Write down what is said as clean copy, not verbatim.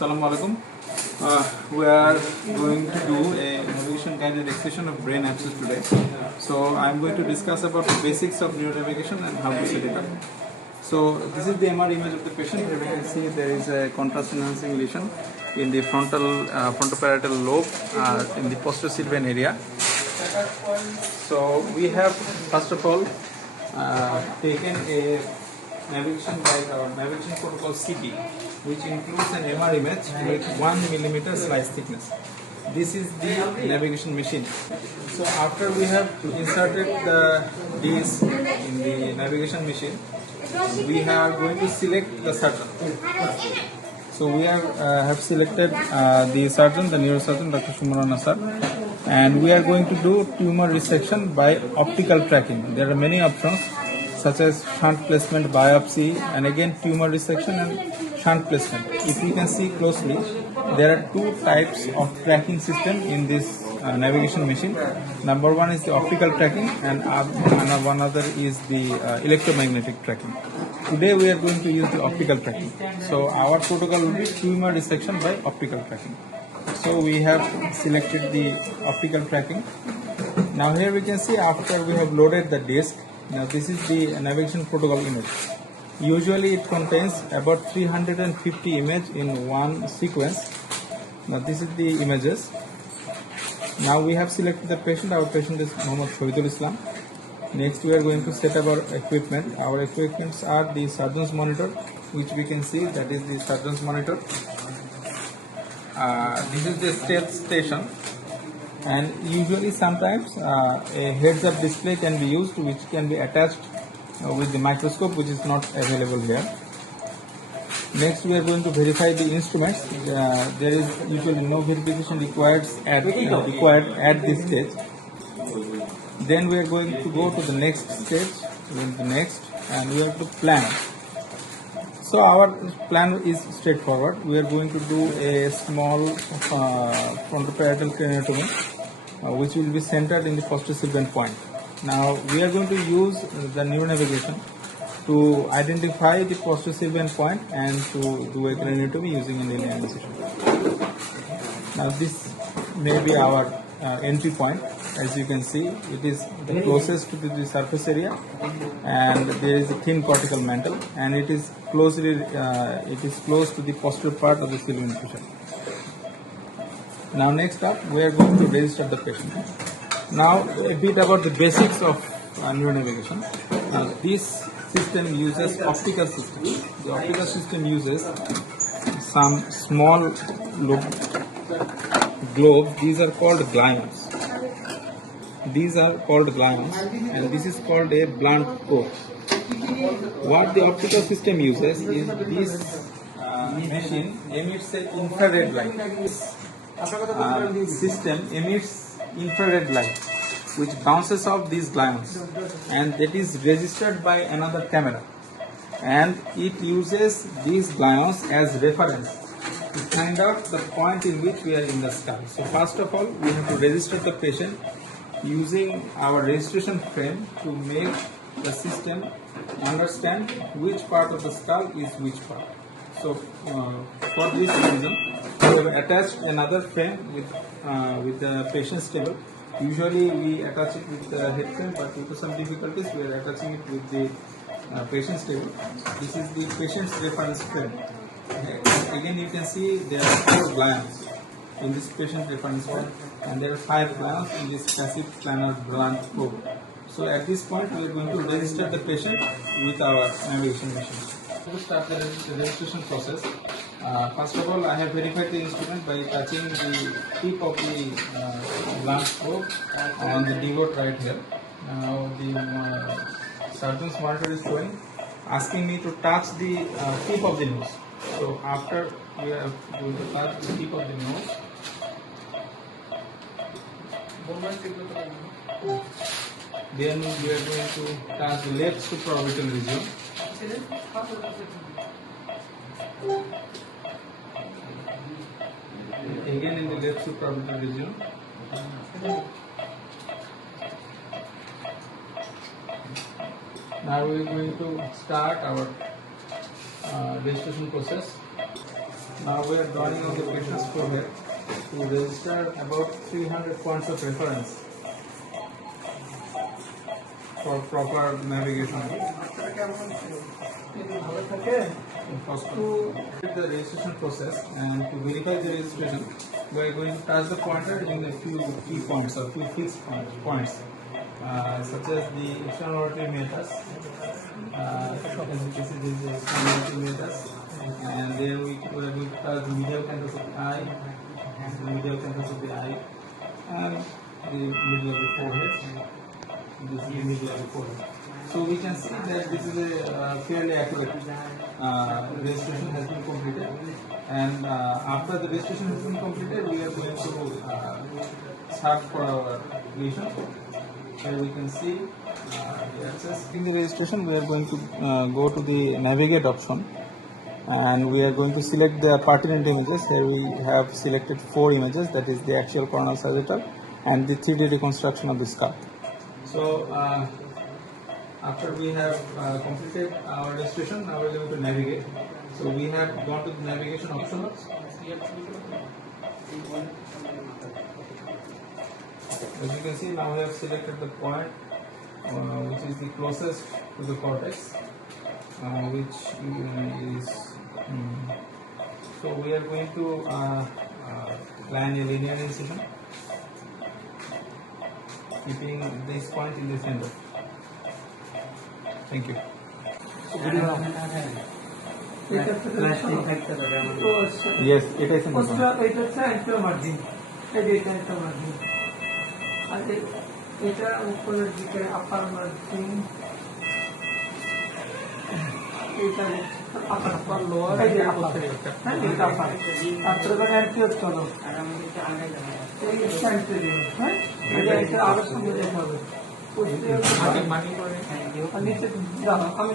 Assalamu alaikum. We are going to do a navigation-guided excision of brain abscess today. So I am going to discuss about the basics of neuronavigation and how to set it up. So this is the MR image of the patient. Here we can see there is a contrast-enhancing lesion in the frontoparietal lobe in the posterior sylvian area. So we have first of all taken a navigation by our navigation protocol CP, which includes an MR image with 1 mm slice thickness. This is the navigation machine. So after we have inserted the disc in the navigation machine, we are going to select the surgeon. So we have selected the surgeon, the neurosurgeon, Dr. Sumonrana sir, and we are going to do tumor resection by optical tracking. There are many options, such as shunt placement, biopsy, and again tumor resection and shunt placement. If you can see closely, there are two types of tracking system in this navigation machine. Number one is the optical tracking, and one other is the electromagnetic tracking. Today we are going to use the optical tracking. So our protocol will be tumor resection by optical tracking. So we have selected the optical tracking. Now here we can see after we have loaded the disc. Now this is the navigation protocol image. Usually it contains about 350 images in one sequence. Now this is the images. Now we have selected the patient. Our patient is Shahajul Islam. Next we are going to set up our equipment. Our equipments are the surgeon's monitor, which we can see, that is the surgeon's monitor. This is the state station. And usually sometimes a heads-up display can be used, which can be attached with the microscope, which is not available here. Next we are going to verify the instruments. There is usually no verification required at this stage. Then we are going to go to the next stage, and we have to plan. So our plan is straightforward. We are going to do a small frontoparietal craniotomy, which will be centered in the posterior sylvian point. Now we are going to use the neuronavigation to identify the posterior sylvian point and to do a craniotomy using an alien incision. Now this may be our entry point. As you can see, it is the closest to the surface area, and there is a thin cortical mantle, and it is close to the posterior part of the sylvian fissure. Now next up, we are going to register the patient. Now a bit about the basics of neuronavigation. This system uses optical system. The optical system uses some small globes. These are called glions. And this is called a blunt probe. What the optical system uses is this machine emits an infrared light. This system emits infrared light, which bounces off these glions, and that is registered by another camera, and it uses these glions as reference to find out the point in which we are in the skull. So first of all, we have to register the patient using our registration frame to make the system understand which part of the skull is which part. So for this reason, we have attached another frame with the patient's table. Usually we attach it with the head frame, but due to some difficulties we are attaching it with the patient's table. This is the patient's reference frame. Again you can see there are 4 glions in this patient reference frame, and there are 5 glions in this passive planar blunt probe. So at this point we are going to register the patient with our navigation machine. To start the registration process, first of all I have verified the instrument by touching the tip of the blunt probe on the devote right here. Now the surgeon's monitor is showing, asking me to touch the tip of the nose. So after we are going to touch the tip of the nose, then we are going to touch the left supraorbital region. Again in the left supraorbital region. Now we are going to start our registration process. Now we are drawing on the patient's forehead to register about 300 points of reference for proper navigation. First, to get the registration process and to verify the registration, we are going to touch the pointer in a few key points or few fixed points, such as the external meters. As you can see, this is the external meters, and then we are going to touch the medial canthus of the eye, and the middle of the forehead. This is the middle of the forehead. So we can see that this is a fairly accurate registration has been completed, and after the registration has been completed, we are going to start for our patient. Here we can see the access. In the registration, we are going to go to the navigate option, and we are going to select the pertinent images. Here we have selected 4 images, that is the axial coronal sagittal and the 3D reconstruction of the skull. So after we have completed our registration, now we are going to navigate. So we have gone to the navigation option. As you can see, now we have selected the point which is the closest to the cortex, which is so we are going to plan a linear incision, keeping this point in the center. Thank you. Yes, it is in the margin. এটা উপরের দিকে আপার margin, এটা upper lower, এটা আপার, হ্যাঁ এটা আপার। তারপরে অ্যান্টিওর চলো, এই সেন্টারে, হ্যাঁ এটা আরো সামনে যেতে হবে। নিচে দাও, আমি